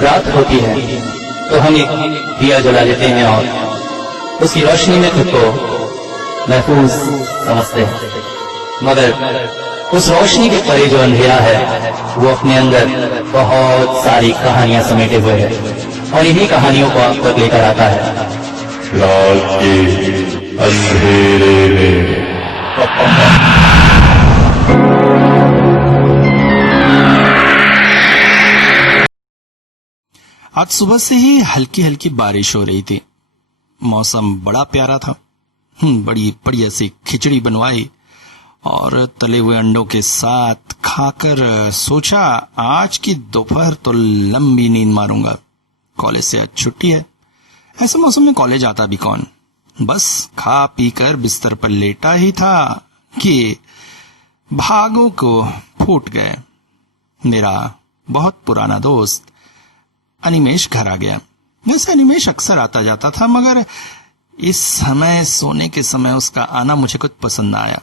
जब रात होती है तो हम एक दिया जला लेते हैं और उसकी रोशनी में खुद को महफूज समझते हैं, मगर उस रोशनी के परे जो अंधेरा है वो अपने अंदर बहुत सारी कहानियां समेटे हुए है और इन्हीं कहानियों को आप तक लेकर आता है रात के अंधेरे में। आज सुबह से ही हल्की हल्की बारिश हो रही थी। मौसम बड़ा प्यारा था। बड़ी बढ़िया सी खिचड़ी बनवाई और तले हुए अंडों के साथ खाकर सोचा आज की दोपहर तो लंबी नींद मारूंगा। कॉलेज से आज छुट्टी है। ऐसे मौसम में कॉलेज आता भी कौन। बस खा पी कर बिस्तर पर लेटा ही था कि भागों को फूट गए। मेरा बहुत पुराना दोस्त अनिमेश घर आ गया। वैसे अनिमेश अक्सर आता जाता था, मगर इस समय सोने के समय उसका आना मुझे कुछ पसंद ना आया।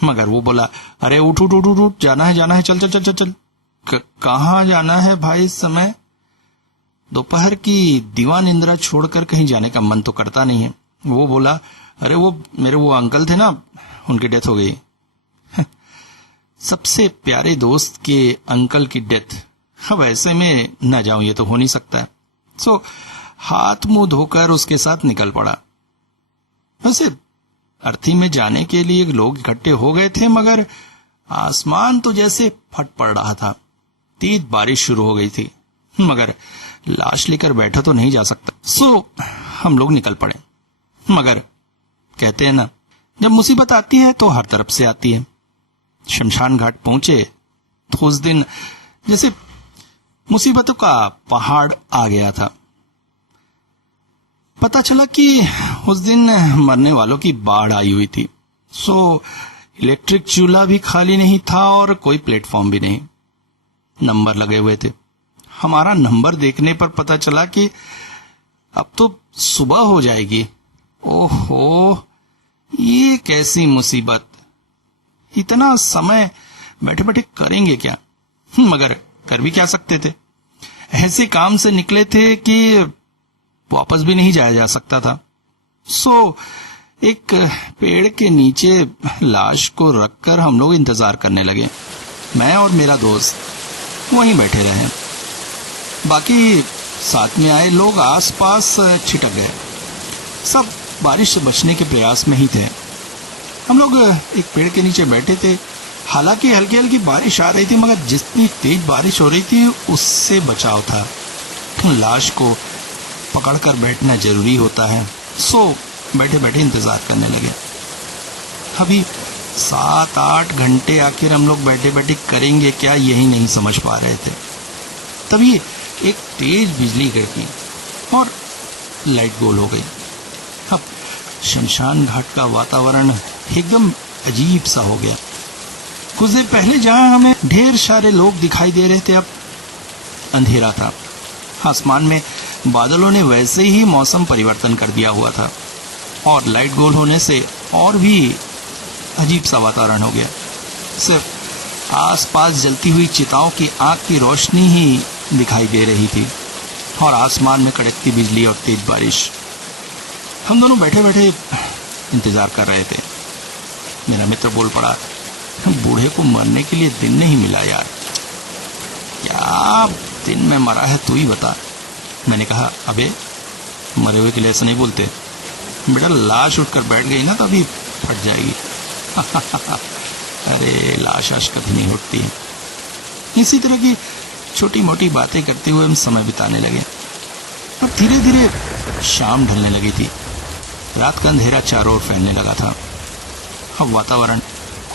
मगर वो बोला, अरे उठ उठ उठ उठ, जाना है, चल चल चल चल चल। कहाँ जाना है भाई इस समय? दोपहर की दीवान इंदिरा छोड़कर कहीं जाने का मन तो करता नहीं है। वो बोला, अरे वो मेरे वो अंकल थे ना, उनकी डेथ हो गई। सबसे प्यारे दोस्त के अंकल की डेथ, अब ऐसे में न जाऊं ये तो हो नहीं सकता है। सो हाथ मुंह धोकर उसके साथ निकल पड़ा। वैसे अर्थी में जाने के लिए लोग इकट्ठे हो गए थे, मगर आसमान तो जैसे फट पड़ रहा था। तेज बारिश शुरू हो गई थी, मगर लाश लेकर बैठा तो नहीं जा सकता। सो हम लोग निकल पड़े। मगर कहते हैं ना, जब मुसीबत आती है तो हर तरफ से आती है। शमशान घाट पहुंचे तो उस दिन जैसे मुसीबतों का पहाड़ आ गया था। पता चला कि उस दिन मरने वालों की बाढ़ आई हुई थी। सो इलेक्ट्रिक चूल्हा भी खाली नहीं था और कोई प्लेटफॉर्म भी नहीं। नंबर लगे हुए थे। हमारा नंबर देखने पर पता चला कि अब तो सुबह हो जाएगी। ओहो, ये कैसी मुसीबत। इतना समय बैठे बैठे करेंगे क्या? मगर कर भी क्या सकते थे। ऐसे काम से निकले थे कि वापस भी नहीं जाया जा सकता था। सो एक पेड़ के नीचे लाश को रखकर हम लोग इंतजार करने लगे। मैं और मेरा दोस्त वहीं बैठे रहे। बाकी साथ में आए लोग आसपास छिटक गए। सब बारिश से बचने के प्रयास में ही थे। हम लोग एक पेड़ के नीचे बैठे थे। हालांकि हल्की हल्की बारिश आ रही थी, मगर जितनी तेज बारिश हो रही थी उससे बचाव था। लाश को पकड़कर बैठना जरूरी होता है। सो बैठे बैठे इंतजार करने लगे। अभी 7-8 घंटे आखिर हम लोग बैठे बैठे करेंगे क्या, यही नहीं समझ पा रहे थे। तभी एक तेज बिजली गिरती और लाइट गोल हो गई। अब शमशान घाट का वातावरण एकदम अजीब सा हो गया। कुछ देर पहले जहां हमें ढेर सारे लोग दिखाई दे रहे थे, अब अंधेरा था। आसमान में बादलों ने वैसे ही मौसम परिवर्तन कर दिया हुआ था और लाइट गोल होने से और भी अजीब सा वातावरण हो गया। सिर्फ आसपास जलती हुई चिताओं की आग की रोशनी ही दिखाई दे रही थी और आसमान में कड़कती बिजली और तेज बारिश। हम दोनों बैठे बैठे इंतजार कर रहे थे। मेरा मित्र बोल पड़ा, बूढ़े को मरने के लिए दिन नहीं मिला यार। क्या दिन में मरा है तू ही बता। मैंने कहा, अबे मरे हुए के लिए ऐसा नहीं बोलते बेटा, लाश उठकर बैठ गई ना तो अभी फट जाएगी। अरे लाश आश कभी नहीं उठती। इसी तरह की छोटी मोटी बातें करते हुए हम समय बिताने लगे और धीरे धीरे शाम ढलने लगी थी। रात का अंधेरा चारों ओर फैलने लगा था। अब वातावरण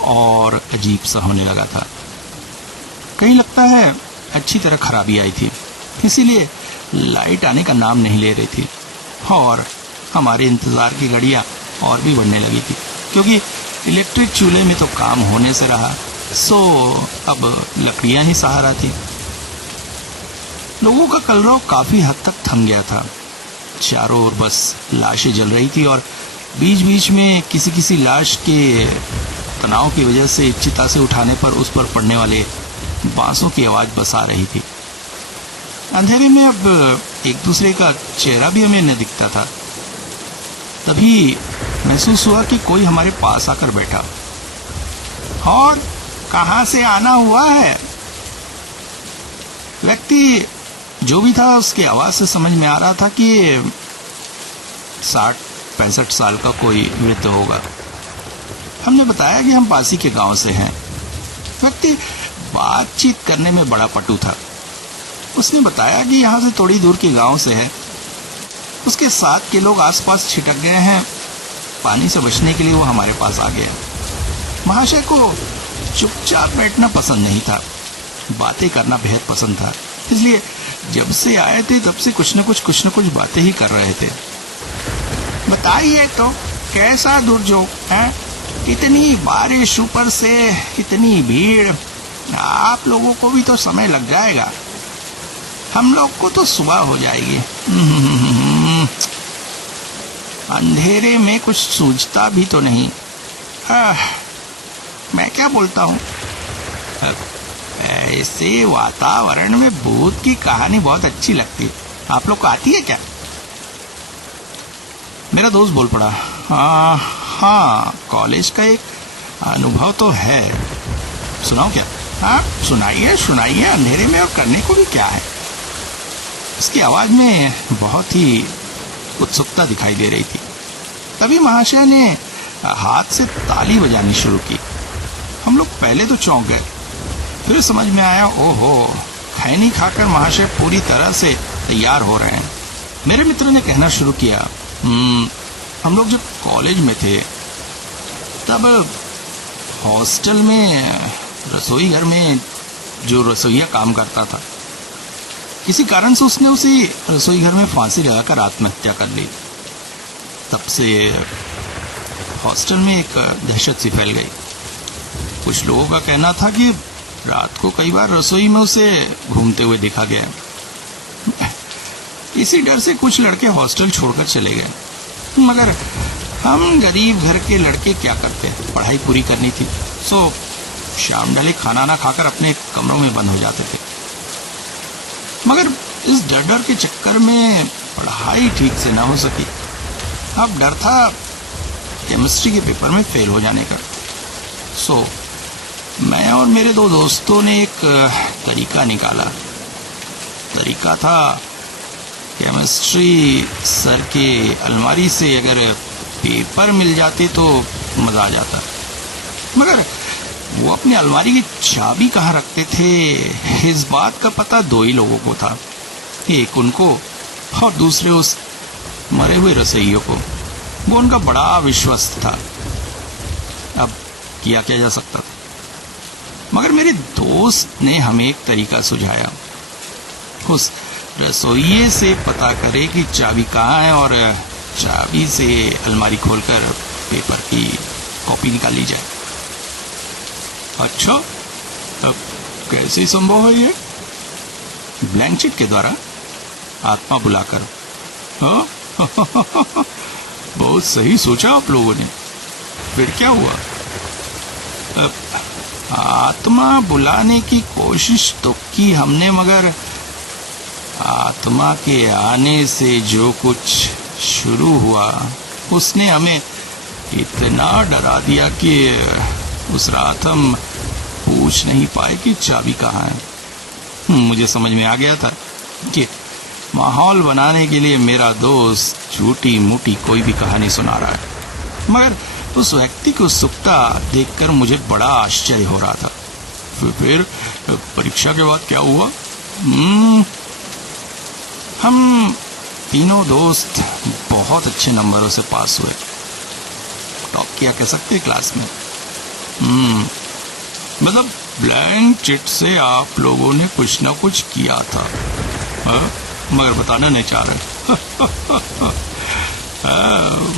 और अजीब सा होने लगा था। कहीं लगता है अच्छी तरह खराबी आई थी, इसीलिए लाइट आने का नाम नहीं ले रही थी और हमारे इंतजार की घड़ियां और भी बढ़ने लगी थी, क्योंकि इलेक्ट्रिक चूल्हे में तो काम होने से रहा। सो अब लकड़ियां ही सहारा थी। लोगों का कलरव काफी हद तक थम गया था। चारों ओर बस लाशें जल रही थी और बीच बीच में किसी किसी लाश के तनाव की वजह से चिता से उठाने पर उस पर पड़ने वाले बांसों की आवाज बस आ रही थी। अंधेरे में अब एक दूसरे का चेहरा भी हमें न दिखता था। तभी महसूस हुआ कि कोई हमारे पास आकर बैठा। और कहां से आना हुआ है? व्यक्ति जो भी था उसकी आवाज से समझ में आ रहा था कि 60-65 साल का कोई वृद्ध होगा। हमने बताया कि हम पासी के गांव से हैं। व्यक्ति बातचीत करने में बड़ा पटु था। उसने बताया कि यहाँ से थोड़ी दूर के गांव से है। उसके साथ के लोग आसपास छिटक गए हैं। पानी से बचने के लिए वो हमारे पास आ गया। महाशय को चुपचाप बैठना पसंद नहीं था, बातें करना बेहद पसंद था। इसलिए जब से आए थे तब से कुछ न कुछ बातें ही कर रहे थे। बताइए तो कैसा दुर्योग है? इतनी बारिश, ऊपर से इतनी भीड़, आप लोगों को भी तो समय लग जाएगा। हम लोग को तो सुबह हो जाएगी। अंधेरे में कुछ सूझता भी तो नहीं। मैं क्या बोलता हूँ, ऐसे वातावरण में भूत की कहानी बहुत अच्छी लगती है। आप लोग को आती है क्या? मेरा दोस्त बोल पड़ा, हाँ, कॉलेज का एक अनुभव तो है। सुनाओ क्या? हाँ, सुनाइए। अंधेरे में और करने को भी क्या है? उसकी आवाज में बहुत ही उत्सुकता दिखाई दे रही थी। तभी महाशय ने हाथ से ताली बजानी शुरू की। हम लोग पहले तो चौंक गए, फिर समझ में आया, ओहो, खैनी खाकर महाशय पूरी तरह से तैयार हो रहे हैं। मेरे मित्र ने कहना शुरू किया, हम लोग जब कॉलेज में थे तब हॉस्टल में रसोई घर में जो रसोइया काम करता था, किसी कारण से उसने उसी रसोई घर में फांसी लगाकर आत्महत्या कर ली। तब से हॉस्टल में एक दहशत सी फैल गई। कुछ लोगों का कहना था कि रात को कई बार रसोई में उसे घूमते हुए देखा गया। इसी डर से कुछ लड़के हॉस्टल छोड़कर चले गए, मगर हम गरीब घर के लड़के क्या करते, पढ़ाई पूरी करनी थी, सो शाम ढले खाना ना खाकर अपने कमरों में बंद हो जाते थे। मगर इस डर के चक्कर में पढ़ाई ठीक से ना हो सकी। अब डर था केमिस्ट्री के पेपर में फेल हो जाने का। सो मैं और मेरे दो दोस्तों ने एक तरीका निकाला। तरीका था केमिस्ट्री सर के अलमारी से अगर पेपर मिल जाते तो मजा आ जाता, मगर वो अपनी अलमारी की चाबी कहाँ रखते थे, इस बात का पता दो ही लोगों को था, एक उनको और दूसरे उस मरे हुए रसोइयों को। वो उनका बड़ा विश्वास था। अब किया क्या जा सकता था, मगर मेरे दोस्त ने हमें एक तरीका सुझाया। उस रसोइये से पता करे कि चाबी कहाँ है और चाबी से अलमारी खोलकर पेपर की कॉपी निकाल ली जाए। अच्छा, अब कैसे संभव है ये? ब्लैंक चिट के द्वारा, आत्मा बुलाकर। हाँ? बहुत सही सोचा आप लोगों ने। फिर क्या हुआ? अब आत्मा बुलाने की कोशिश तो की हमने, मगर आत्मा के आने से जो कुछ शुरू हुआ उसने हमें इतना डरा दिया कि उस रात हम पूछ नहीं पाए कि चाबी कहाँ है। मुझे समझ में आ गया था कि माहौल बनाने के लिए मेरा दोस्त झूठी मूठी कोई भी कहानी सुना रहा है, मगर उस व्यक्ति की उत्सुकता देखकर मुझे बड़ा आश्चर्य हो रहा था। फिर परीक्षा के बाद क्या हुआ? हम तीनों दोस्त बहुत अच्छे नंबरों से पास हुए, टॉप किया कह सकते क्लास में। मतलब ब्लैंक चिट से आप लोगों ने कुछ ना कुछ किया था, मगर बताना नहीं चाह रहे।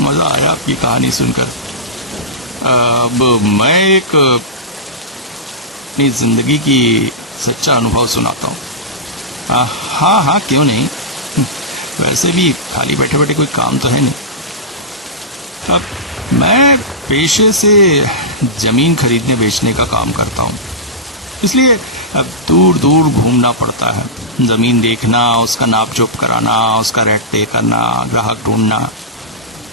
मजा आया आपकी कहानी सुनकर। अब मैं एक अपनी जिंदगी की सच्चा अनुभव सुनाता हूँ। हाँ, क्यों नहीं। वैसे भी खाली बैठे बैठे कोई काम तो है नहीं। अब मैं पेशे से जमीन खरीदने बेचने का काम करता हूँ, इसलिए अब दूर दूर घूमना पड़ता है, जमीन देखना, उसका नाप जोप कराना, उसका रेट तय करना, ग्राहक ढूंढना,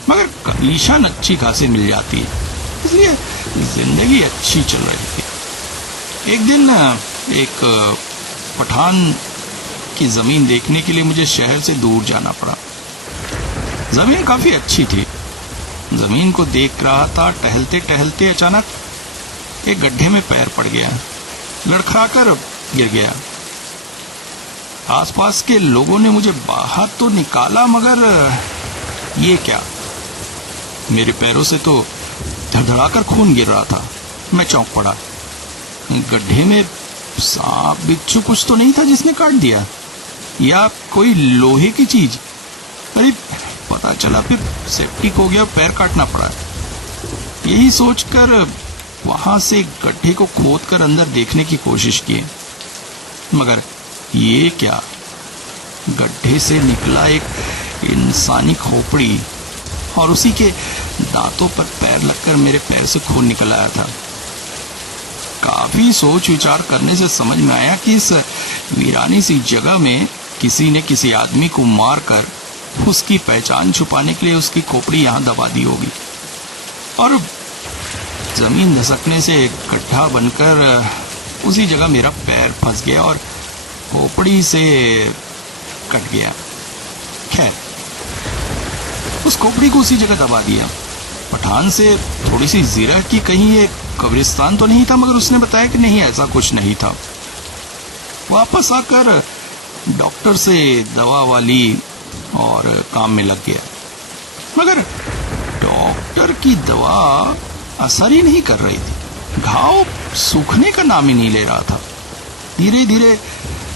मगर कमीशन अच्छी खासी मिल जाती है, इसलिए जिंदगी अच्छी चल रही थी। एक दिन एक पठान की जमीन देखने के लिए मुझे शहर से दूर जाना पड़ा। जमीन काफी अच्छी थी। जमीन को देख रहा था, टहलते टहलते अचानक एक गड्ढे में पैर पड़ गया, लड़खड़ाकर गिर गया। आसपास के लोगों ने मुझे बाहर तो निकाला, मगर ये क्या, मेरे पैरों से तो धड़धड़ाकर खून गिर रहा था। मैं चौंक पड़ा। गड्ढे में सांप बिच्छू कुछ तो नहीं था जिसने काट दिया, या कोई लोहे की चीज। अरे पता चला फिर सेप्टिक हो गया, पैर काटना पड़ा। यही सोचकर वहां से गड्ढे को खोदकर अंदर देखने की कोशिश की, मगर ये क्या, गड्ढे से निकला एक इंसानी खोपड़ी और उसी के दांतों पर पैर लगकर मेरे पैर से खून निकल आया था। काफी सोच विचार करने से समझ में आया कि इस वीरानी सी जगह में किसी ने किसी आदमी को मारकर उसकी पहचान छुपाने के लिए उसकी खोपड़ी यहां दबा दी होगी, और जमीन धसकने से गड्ढा बनकर उसी जगह मेरा पैर फंस गया और खोपड़ी से कट गया। खैर, उस खोपड़ी को उसी जगह दबा दिया। पठान से थोड़ी सी जीरा की कहीं ये कब्रिस्तान तो नहीं था, मगर उसने बताया कि नहीं, ऐसा कुछ नहीं था। वापस आकर डॉक्टर से दवा वाली और काम में लग गया, मगर डॉक्टर की दवा असर ही नहीं कर रही थी। घाव सूखने का नाम ही नहीं ले रहा था। धीरे धीरे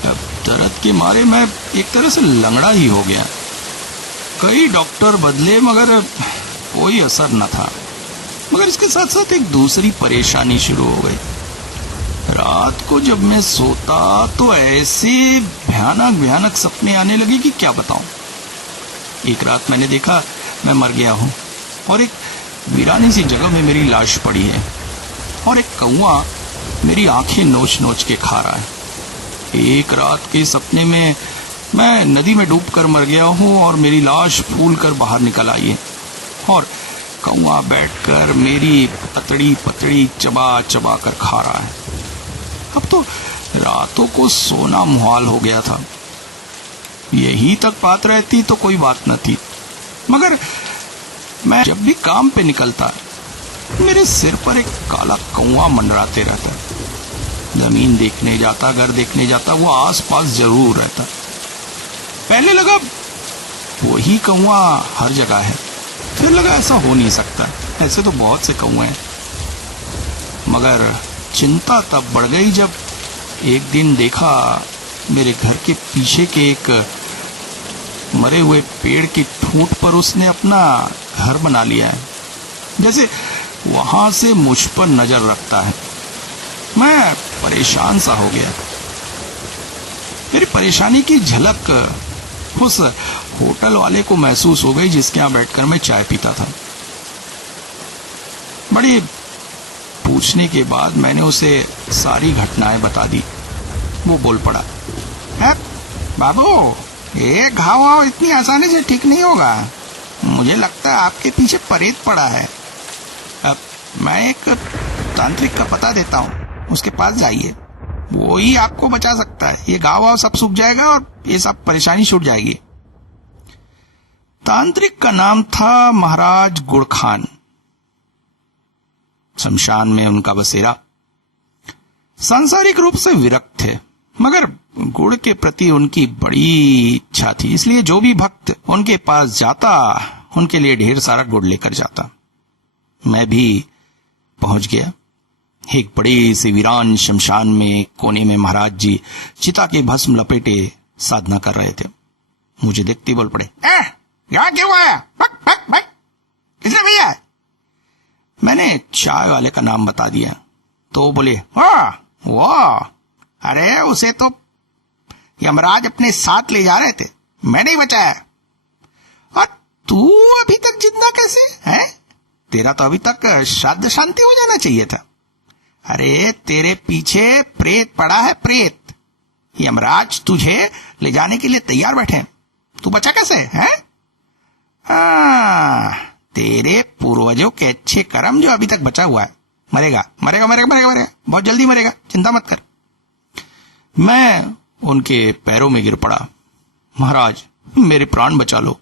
दर्द के मारे मैं एक तरह से लंगड़ा ही हो गया। कई डॉक्टर बदले, मगर कोई असर न था। मगर इसके साथ साथ एक दूसरी परेशानी शुरू हो गई। रात को जब मैं सोता तो ऐसे भयानक भयानक सपने आने लगे कि क्या बताऊं। एक रात मैंने देखा मैं मर गया हूं और एक वीरानी सी जगह में मेरी लाश पड़ी है, और एक कौआ मेरी आंखें नोच नोच के खा रहा है। एक रात के सपने में मैं नदी में डूबकर मर गया हूं और मेरी लाश फूल कर बाहर निकल आई है, और कौआ बैठकर मेरी पतड़ी पतड़ी चबा चबा कर खा रहा है। अब तो रातों को सोना मुहाल हो गया था। यही तक बात रहती तो कोई बात न थी, मगर मैं जब भी काम पे निकलता मेरे सिर पर एक काला कौआ मंडराते रहता। जमीन देखने जाता, घर देखने जाता, वो आस पास जरूर रहता। पहले लगा वही कौआ हर जगह है, फिर लगा ऐसा हो नहीं सकता, ऐसे तो बहुत से कौए हैं। मगर चिंता तब बढ़ गई जब एक दिन देखा मेरे घर के पीछे के एक मरे हुए पेड़ की ठूंठ पर उसने अपना घर बना लिया है, जैसे वहां से मुझ पर नजर रखता है। मैं परेशान सा हो गया। मेरी परेशानी की झलक उस होटल वाले को महसूस हो गई जिसके यहाँ बैठकर मैं चाय पीता था। बड़ी पूछने के बाद मैंने उसे सारी घटनाएं बता दी। वो बोल पड़ा, बाबू, ये घाव इतनी आसानी से ठीक नहीं होगा। मुझे लगता है आपके पीछे प्रेत पड़ा है। अब मैं एक तांत्रिक का पता देता हूँ, उसके पास जाइए, वो ही आपको बचा सकता है। ये घाव वाव सब सूख जाएगा और ये सब परेशानी छूट जाएगी। तांत्रिक का नाम था महाराज गुड़खान। शमशान में उनका बसेरा। सांसारिक रूप से विरक्त थे, मगर गुड़ के प्रति उनकी बड़ी इच्छा थी, इसलिए जो भी भक्त उनके पास जाता उनके लिए ढेर सारा गुड़ लेकर जाता। मैं भी पहुंच गया। एक बड़ी सी वीरान शमशान में कोने में महाराज जी चिता के भस्म लपेटे साधना कर रहे थे। मुझे देखते बोल पड़े, यहाँ क्यों आया? किसने भैया? मैंने चाय वाले का नाम बता दिया तो बोले, वाह, अरे उसे तो यमराज अपने साथ ले जा रहे थे, मैंने ही बचाया। और तू अभी तक जिंदा कैसे है? तेरा तो अभी तक श्राद्ध शांति हो जाना चाहिए था। अरे तेरे पीछे प्रेत पड़ा है, प्रेत। यमराज तुझे ले जाने के लिए तैयार बैठे हैं। तू बचा कैसे है? तेरे पूर्वजों के अच्छे कर्म जो अभी तक बचा हुआ है। मरेगा मरेगा मरेगा मरेगा मरेगा, बहुत जल्दी मरेगा, चिंता मत कर। मैं उनके पैरों में गिर पड़ा। महाराज, मेरे प्राण बचा लो।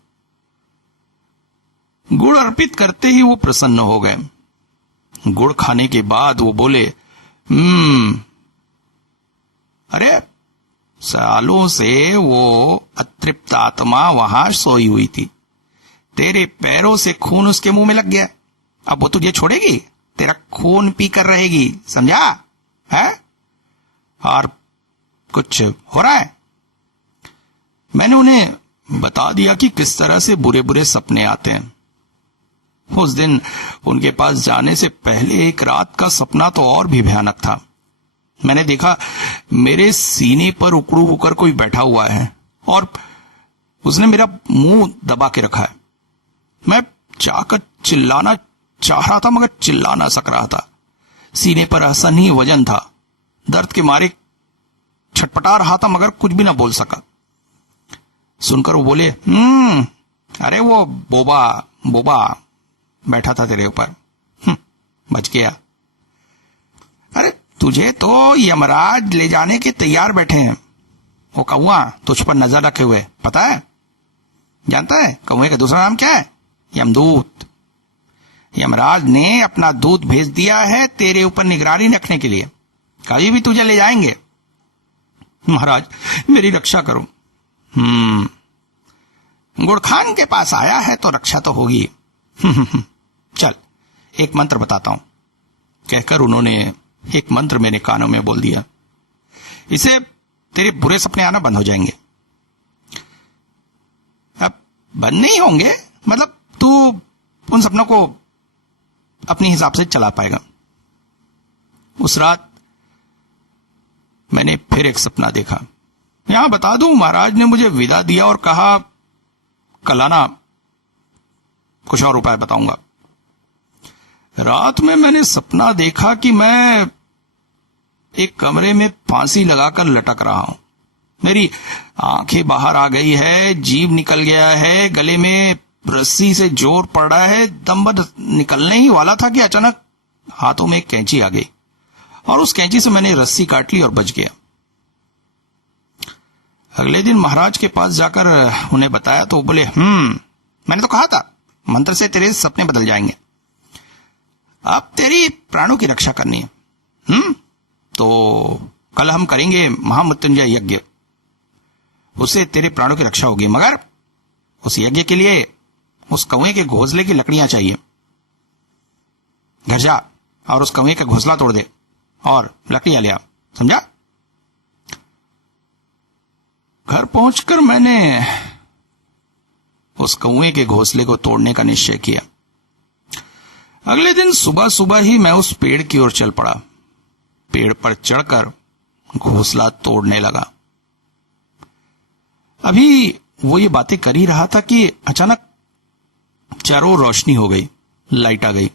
गुड़ अर्पित करते ही वो प्रसन्न हो गए। गुड़ खाने के बाद वो बोले, अरे सालों से वो अतृप्त आत्मा वहां सोई हुई थी, तेरे पैरों से खून उसके मुंह में लग गया, अब वो तुझे छोड़ेगी? तेरा खून पी कर रहेगी, समझा है? और कुछ हो रहा है? मैंने उन्हें बता दिया कि किस तरह से बुरे बुरे सपने आते हैं। उस दिन उनके पास जाने से पहले एक रात का सपना तो और भी भयानक था। मैंने देखा मेरे सीने पर उकड़ू होकर कोई बैठा हुआ है और उसने मेरा मुंह दबा के रखा है। मैं जाकर चिल्लाना चाह रहा था मगर चिल्ला ना सक रहा था। सीने पर असहनीय वजन था। दर्द के मारे छटपटा रहा था मगर कुछ भी ना बोल सका। सुनकर वो बोले, अरे वो बोबा बैठा था तेरे ऊपर, बच गया। अरे तुझे तो यमराज ले जाने के तैयार बैठे हैं। वो कौआ तुझ पर नजर रखे हुए, पता है? जानता है कौए का दूसरा नाम क्या है? यमदूत। यमराज ने अपना दूत भेज दिया है तेरे ऊपर निगरानी रखने के लिए। कभी भी तुझे ले जाएंगे। महाराज, मेरी रक्षा करो। गुड़खान के पास आया है तो रक्षा तो होगी। चल एक मंत्र बताता हूं, कहकर उन्होंने एक मंत्र मेरे कानों में बोल दिया। इससे तेरे बुरे सपने आना बंद हो जाएंगे। अब बंद नहीं होंगे, मतलब तू उन सपनों को अपने हिसाब से चला पाएगा। उस रात मैंने फिर एक सपना देखा। यहां बता दूं, महाराज ने मुझे विदा दिया और कहा, कल आना, कुछ और उपाय बताऊंगा। रात में मैंने सपना देखा कि मैं एक कमरे में फांसी लगाकर लटक रहा हूं। मेरी आंखें बाहर आ गई है, जीभ निकल गया है, गले में रस्सी से जोर पड़ रहा है। दम निकलने ही वाला था कि अचानक हाथों में एक कैंची आ गई और उस कैंची से मैंने रस्सी काट ली और बच गया। अगले दिन महाराज के पास जाकर उन्हें बताया तो वो बोले, मैंने तो कहा था मंत्र से तेरे सपने बदल जाएंगे। अब तेरी प्राणों की रक्षा करनी है। तो कल हम करेंगे महामृत्युंजय यज्ञ, उससे तेरे प्राणों की रक्षा होगी। मगर उस यज्ञ के लिए उस कौए के घोंसले की लकड़ियां चाहिए। घर जा और उस कौए का घोंसला तोड़ दे और लकड़ियां ले आ, समझा? घर पहुंचकर मैंने उस कौए के घोंसले को तोड़ने का निश्चय किया। अगले दिन सुबह सुबह ही मैं उस पेड़ की ओर चल पड़ा। पेड़ पर चढ़कर घोंसला तोड़ने लगा। अभी वो ये बातें कर ही रहा था कि अचानक चारों रोशनी हो गई, लाइट आ गई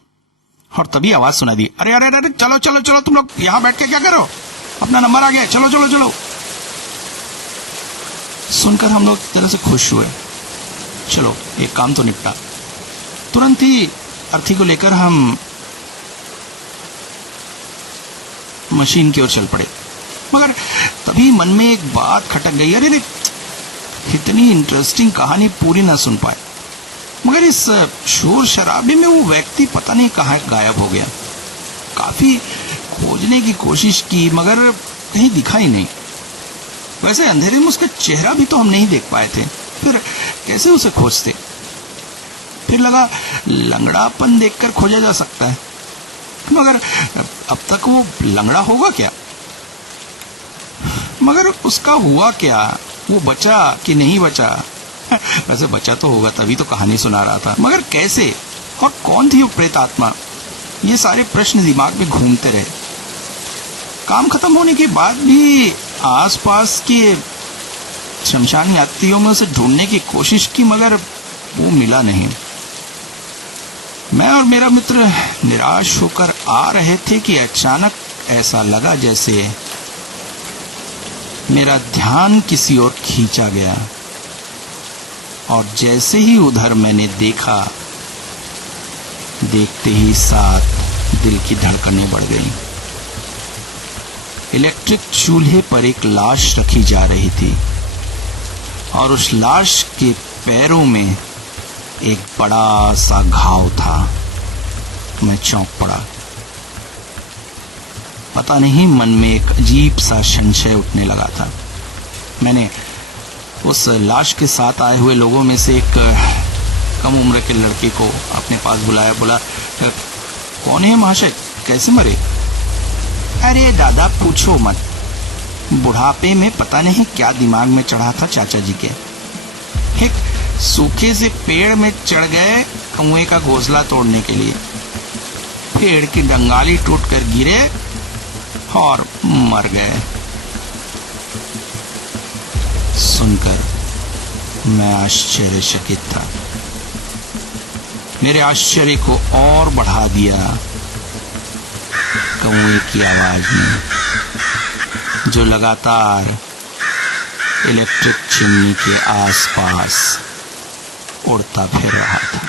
और तभी आवाज सुना दी, अरे अरे अरे चलो चलो चलो, तुम लोग यहां बैठ के क्या करो? अपना नंबर आ गया, चलो चलो चलो। सुनकर हम लोग एक तरह से खुश हुए। चलो एक काम तो निपटा। तुरंत ही अर्थी को लेकर हम मशीन की ओर चल पड़े। मगर तभी मन में एक बात खटक गई, अरे इतनी इंटरेस्टिंग कहानी पूरी ना सुन पाए, मगर इस शोर शराबे में वो व्यक्ति पता नहीं कहां गायब हो गया। काफी खोजने की कोशिश की मगर कहीं दिखा ही नहीं। वैसे अंधेरे में उसका चेहरा भी तो हम नहीं देख पाए थे, फिर कैसे उसे खोजते? फिर लगा लंगड़ापन देखकर खोजा जा सकता है, मगर अब तक वो लंगड़ा होगा क्या? मगर उसका हुआ क्या? वो बचा कि नहीं बचा? वैसे बचा तो होगा, तभी तो कहानी सुना रहा था, मगर कैसे और कौन थी वो प्रेत आत्मा? ये सारे प्रश्न दिमाग में घूमते रहे। काम खत्म होने के बाद भी आसपास के शमशान यात्रियों में उसे ढूंढने की कोशिश की मगर वो मिला नहीं। मैं और मेरा मित्र निराश होकर आ रहे थे कि अचानक ऐसा लगा जैसे मेरा ध्यान किसी ओर खींचा गया और जैसे ही उधर मैंने देखा, देखते ही साथ दिल की धड़कनें बढ़ गईं। इलेक्ट्रिक चूल्हे पर एक लाश रखी जा रही थी और उस लाश के पैरों में एक बड़ा सा घाव था। मैं चौंक पड़ा। पता नहीं, मन में एक अजीब सा संशय उठने लगा था। मैंने उस लाश के साथ आए हुए लोगों में से एक कम उम्र के लड़के को अपने पास बुलाया। बोला, कौन है महाशय, कैसे मरे? अरे दादा पूछो मत, बुढ़ापे में पता नहीं क्या दिमाग में चढ़ा था चाचा जी के। एक सूखे से पेड़ में चढ़ गए कुएं का घोंसला तोड़ने के लिए। पेड़ की डंगाली टूट कर गिरे और मर गए। सुनकर मैं आश्चर्यचकित था। मेरे आश्चर्य को और बढ़ा दिया कुएं की आवाज ने, जो लगातार इलेक्ट्रिक चिमनी के आसपास उड़ता फिर रहा था।